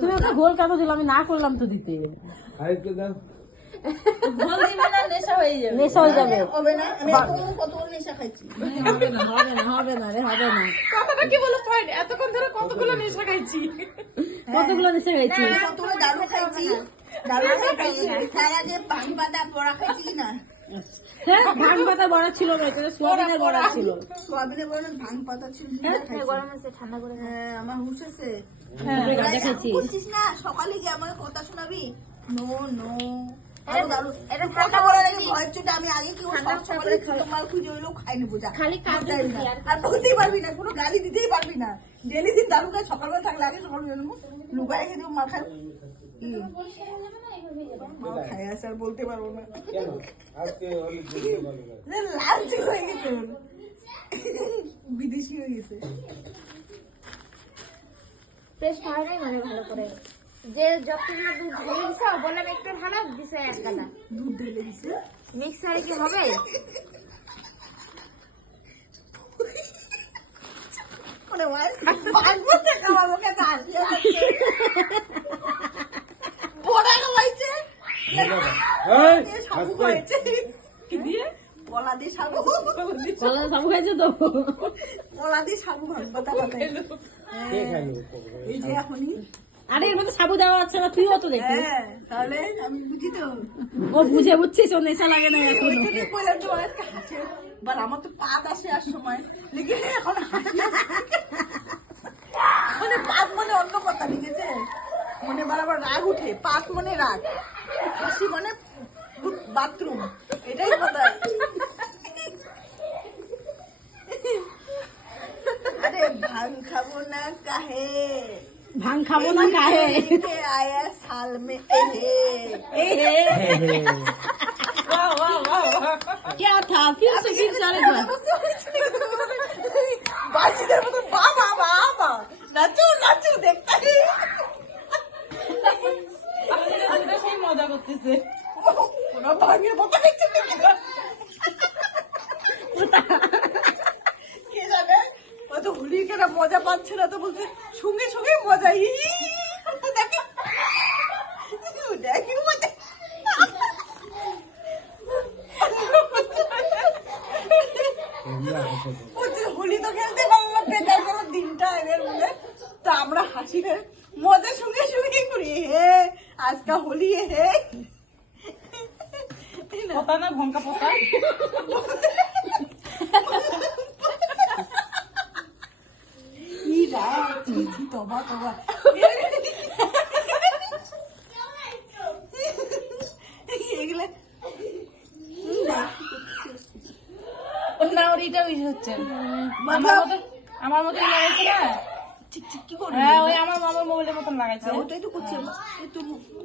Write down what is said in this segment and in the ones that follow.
তুমি ওকে গোল কেন দিল? আমি না করলাম তো দিতে। আরেকটু দাও। গোল দিবে না, নেশা হয়ে যাবে। নেশা হয়ে যাবে। হবে না, আমি কতগুলো নেশা খাইছি। হবে না হবে না হবে না রে, হবে না। কথাটা কি বলে পয়েন্ট, এতক্ষণ ধরে কতগুলো নেশা খাইছি। কতগুলো নেশা খাইছি? কতগুলো দারু খাইছি, দারু খাইছি। তার আগে পান পাতা পড়া খাইছি কিনা? হ্যাঁ, ভাঙ পাতা বড়া ছিল না, এটা সোয়াবিনের বড়া ছিল। সোয়াবিনের বড়া ভাং পাতা ছিল। গরম আছে, ঠান্ডা করে হ্যাঁ, আমার হুঁশ আছে। তারপরে গাঁজা খাইছি। বুঝছিস না, সকালে গিয়ে আমার কথা শোনাবি? No no. এটা কথা বলার আগে ভয়ের চোটে আমি আগে কি সকালে তোমার খুঁজে হইলেও খাই নেবো যা। খালি কাজ দিছি আর বলতেই পারবি না, কোনো গালি দিতেই পারবি না। ডেলি দিন দারু খাই, সকালবেলা থাকলে আগে সকালে জানবো লুকায় রেখে দেবো, মার খাই মার খাই আছে আর বলতে পারবো না। কেন আজকে হলি দিতে ভালো লাগে? লাল হয়ে গেছে ওর। বিদেশি হয়ে গেছে। ফ্রেশ হয় নাই মানে ভালো করে। যে যতগুলো দুধ ঢেলে দিছো, বললাম একটু ঢালা, দিছে এক গাদা। দুধ ঢেলে দিছে। মিক্সারে কি হবে? মানে বাঁচবো তো খাওয়াবো কেন? আসলে বড়া খাওয়াইছে, এই, সাবু আস্তে। খাওয়াইছে। কি দিয়ে? কলা দিয়ে সাবু। কলা সাবু খাইছে তো। কলা দিয়ে সাবু ভাগ পাতা পাতা। কে খাইলো? এই যে এখনই। আরে এর মধ্যে সাবু দেওয়া আছে না, তুইও তো দেখিস। হ্যাঁ, তাহলে আমি বুঝি তো। ও বুঝে বুঝছিস, ও নেশা লাগে না এখন। ওই থেকে বললাম তো আজকে হাসে। এবার আমার তো পাত আসে আর সময় লেগে এখন হাসি আসছে। মানে পাত মানে অন্য কথা, ঠিক আছে? মানে বারবার রাগ উঠে, পাত মানে রাগ, হাসি মানে বাথরুম, এটাই কথা। আরে ভাং খাবো না কাহে, ভাং খাবো না কাহে। आया साल में एहे। वाह वाह वाह। क्या था? फिर से सारे बार। बाजीगर मतलब बाबा बाबा नाचो नाचो देखता है। সেই মজা করতেছে। ওরা ভাঙে মতো দেখছে না। কে জানে, ও তো হোলির কেনা মজা পাচ্ছে না, তো বলছে সঙ্গে সঙ্গে মজা। দেখি দেখি মজা। বলছে হোলি তো খেলতে পারলাম, বেকার কোনো দিনটা এদের বলে। তো আমরা হাসি করে মজা সঙ্গে সঙ্গে করি, হে আজকা হোলি হে। পোতা না ভঙ্কা পোতা। ই রাত, তবা তবা। এগুলো না, ওর এটা ওই হচ্ছে আমার মতো লাগাইছে না। ঠিক ঠিক কি করে? হ্যাঁ, ওই আমার মামার মোবাইলের মতন লাগাইছে। ওটাই তো করছি আমরা। একটু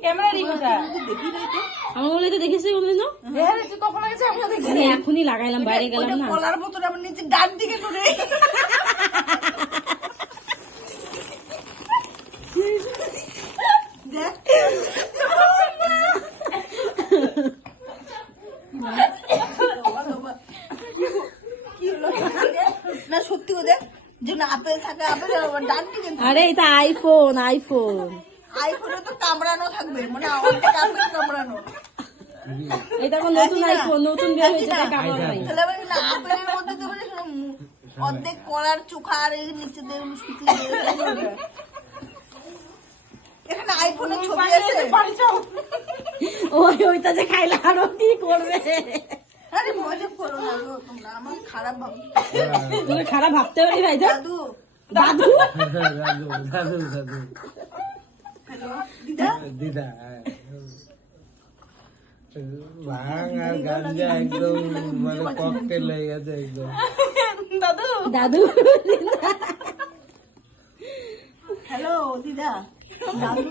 ক্যামেরা রিকোটা দেখি নাই তো। আমার বলে তো দেখেছি কোনদিন। হ্যাঁ, তুই কখন লাগাইছে? আমরা দেখছি। আমি এখনই লাগাইলাম, বাইরে গেলাম ওটা না। কলার মতন আমার নিচে ডান দিকে করে। দেখ। বাবা, বাবা। কি হলো? না সত্যি করে যে না আপেল থাকে, আপেল ডান দিকে থাকে। আরে এটা আইফোন, আইফোন। আইফোনে তো কামড়ানো থাকবে, মানে অর্ধেক আপেল কামড়ানো। এটা আমার নতুন আইফোন, নতুন বের হয়েছে, এটা কামড় নাই। তাহলে আবার না আপেলের মধ্যে তো মানে অর্ধেক কলার চোখা আর এই নিচে দিয়ে শুকিয়ে দিয়ে। এখানে আইফোনের ছবি আছে। ওই ওইটা যে খাইলে আরো কি করবে? আরে মজা করো না গো তোমরা, আমার খারাপ ভাব। তুমি খারাপ ভাবতে পারি ভাই। দাদু, দাদু দাদু দাদু দাদু হ্যালো দিদা। দিদা ভাঙ আর গাঞ্জা একদম মানে ককটেল হয়ে গেছে একদম। দাদু দাদু হ্যালো দিদা। দাদু